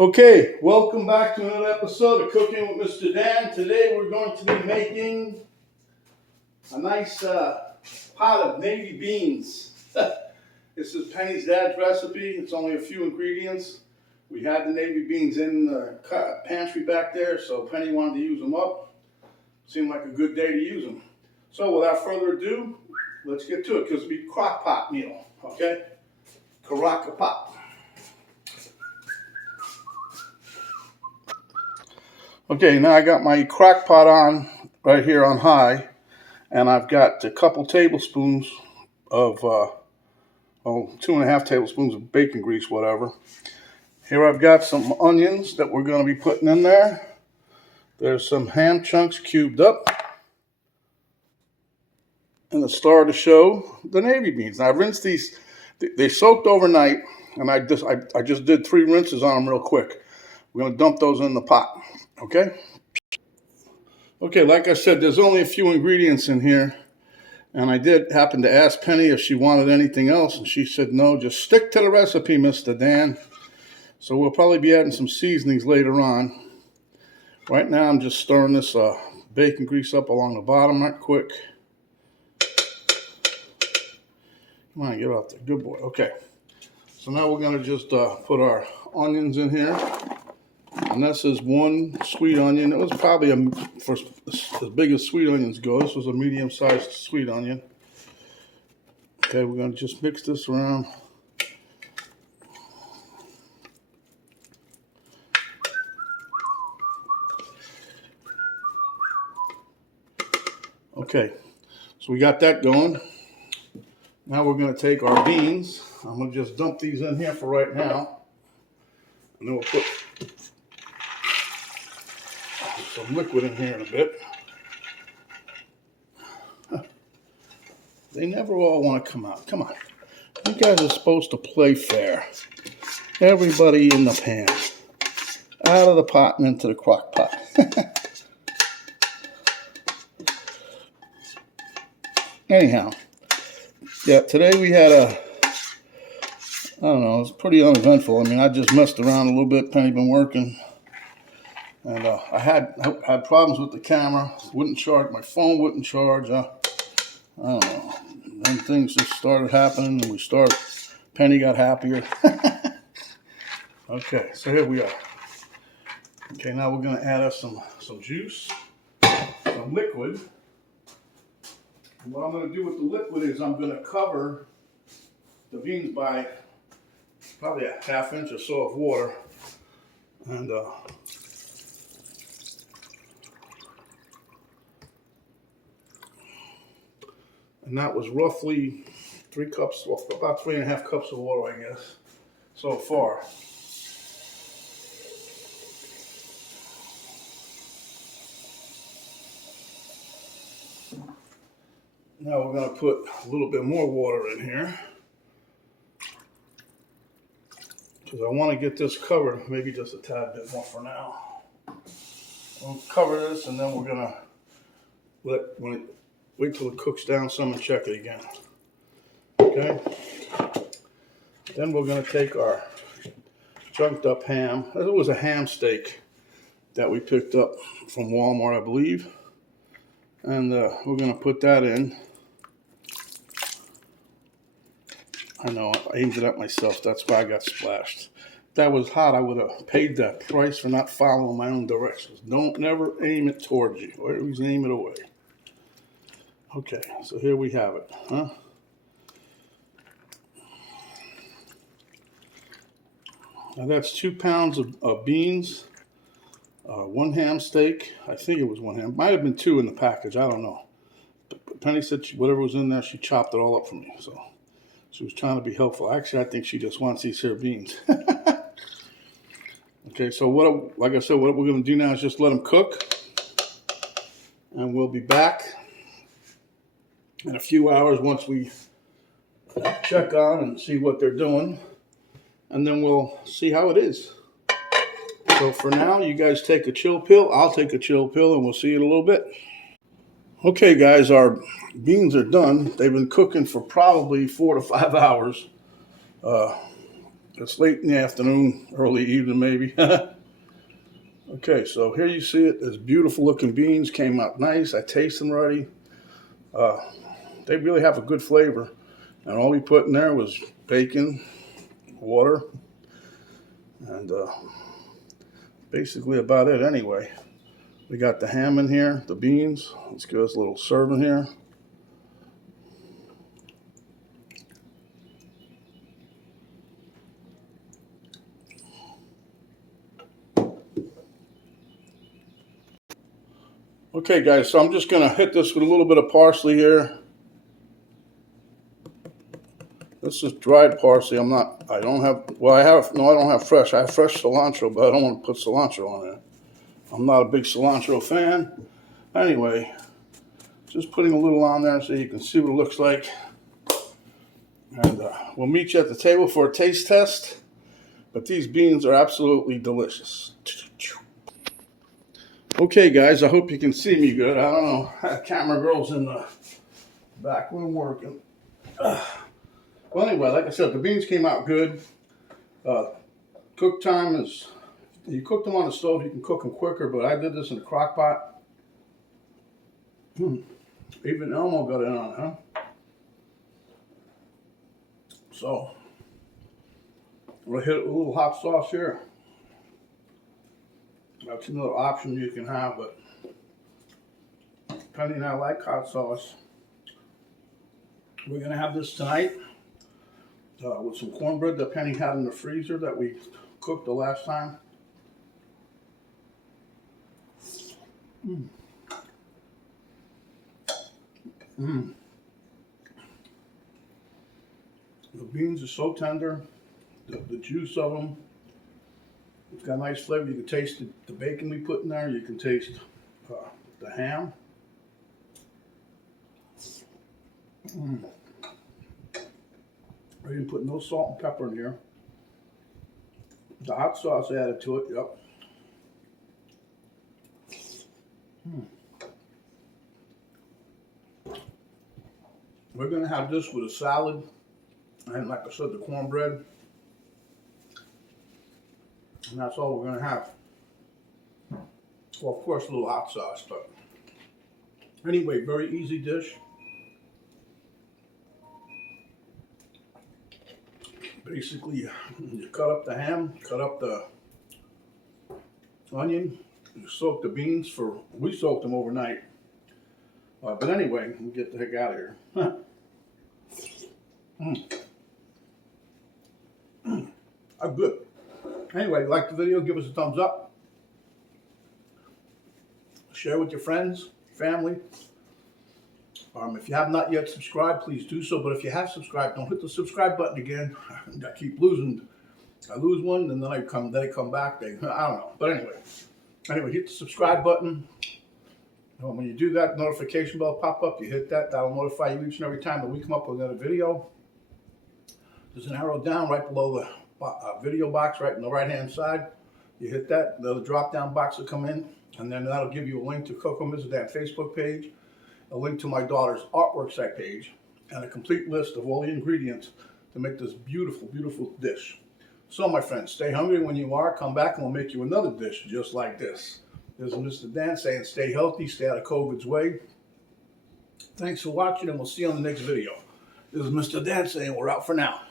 Okay, welcome back to another episode of Cooking with Mr. Dan. Today we're going to be making a nice pot of navy beans. This is Penny's dad's recipe. It's only a few ingredients. We had the navy beans in the pantry back there, so Penny wanted to use them up. Seemed like a good day to use them. So without further ado, let's get to it, because it'll be crock pot meal, okay? Crock pot. Okay, now I got my crock pot on right here on high, and I've got a couple tablespoons of, 2.5 tablespoons of bacon grease, whatever. Here I've got some onions that we're going to be putting in there. There's some ham chunks cubed up. And the star of the show, the navy beans. Now I rinsed these, they soaked overnight, and I just did 3 rinses on them real quick. We're going to dump those in the pot, okay? Okay, like I said, there's only a few ingredients in here, and I did happen to ask Penny if she wanted anything else, and she said no, just stick to the recipe, Mr. Dan. So we'll probably be adding some seasonings later on. Right now I'm just stirring this bacon grease up along the bottom right quick. Come on, get off there, good boy. Okay, so now we're going to just put our onions in here. And this is 1 sweet onion. It was probably for as big as sweet onions go. This was a medium-sized sweet onion. Okay, we're going to just mix this around. Okay, so we got that going. Now we're going to take our beans. I'm going to just dump these in here for right now. And then we'll put some liquid in here in a bit. They never all want to come out. Come on. You guys are supposed to play fair. Everybody in the pan. Out of the pot and into the crock pot. Anyhow. Yeah, today we had I don't know, it was pretty uneventful. I mean, I just messed around a little bit. Penny been working. And I had problems with the camera. Wouldn't charge. My phone wouldn't charge. I don't know. Then things just started happening, and Penny got happier. Okay, so here we are. Okay, now we're going to add us some juice, some liquid. And what I'm going to do with the liquid is I'm going to cover the beans by probably a ½ inch or so of water. And that was roughly 3 cups, well, about 3.5 cups of water, I guess, so far. Now we're going to put a little bit more water in here, because I want to get this covered, maybe just a tad bit more for now. We'll cover this, and then we're going to wait till it cooks down some and check it again. Okay? Then we're going to take our chunked up ham. It was a ham steak that we picked up from Walmart, I believe. And we're going to put that in. I know, I aimed it at myself. That's why I got splashed. If that was hot, I would have paid that price for not following my own directions. Never aim it towards you. Always aim it away. Okay, so here we have it, huh? Now that's 2 pounds of beans, 1 ham steak. I think it was 1 ham. Might have been 2 in the package. I don't know. But Penny said whatever was in there, she chopped it all up for me. So she was trying to be helpful. Actually, I think she just wants these here beans. Okay, so like I said, what we're going to do now is just let them cook, and we'll be back in a few hours once we check on and see what they're doing, and then we'll see how it is. So for now, you guys take a chill pill, I'll take a chill pill, and we'll see you in a little bit. Okay guys, our beans are done. They've been cooking for probably 4 to 5 hours. It's late in the afternoon, early evening maybe. Okay, so here you see it. There's beautiful looking beans, came out nice. I taste them already. They really have a good flavor. And all we put in there was bacon, water, and basically about it anyway. We got the ham in here, the beans. Let's give us a little serving here. Okay guys, so I'm just gonna hit this with a little bit of parsley here. This is dried parsley. I don't have fresh. I have fresh cilantro, but I don't want to put cilantro on it. I'm not a big cilantro fan. Anyway, just putting a little on there so you can see what it looks like. And we'll meet you at the table for a taste test. But these beans are absolutely delicious. Okay guys, I hope you can see me good. I don't know, camera girl's in the back room working. Well anyway, like I said, the beans came out good. Cook time is, you cook them on the stove, you can cook them quicker, but I did this in a crock pot. Even Elmo got in on it, huh? So, we'll hit it with a little hot sauce here. That's another option you can have, but depending on I like hot sauce. We're going to have this tonight with some cornbread that Penny had in the freezer that we cooked the last time. The beans are so tender, the juice of them. It's got a nice flavor. You can taste the bacon we put in there. You can taste the ham. I didn't put no salt and pepper in here. The hot sauce added to it, yep. We're going to have this with a salad. And like I said, the cornbread. And that's all we're going to have. Well, of course, a little hot sauce, but anyway, very easy dish. Basically, you cut up the ham, cut up the onion, you soak the beans we soaked them overnight. But anyway, we'll get the heck out of here. I'm good. Anyway, like the video, give us a thumbs up. Share with your friends, family. If you have not yet subscribed, please do so. But if you have subscribed, don't hit the subscribe button again. I keep losing. I lose one, and then they come back. I don't know. But anyway, hit the subscribe button. When you do that, notification bell pop up. You hit that. That'll notify you each and every time that we come up with another video. There's an arrow down right below the video box, right on the right-hand side. You hit that. The drop-down box will come in, and then that'll give you a link to Coco Mrs. Dan Facebook page, a link to my daughter's artwork site page, and a complete list of all the ingredients to make this beautiful, beautiful dish. So, my friends, stay hungry. When you are, come back and we'll make you another dish just like this. This is Mr. Dan saying stay healthy, stay out of COVID's way. Thanks for watching, and we'll see you on the next video. This is Mr. Dan saying we're out for now.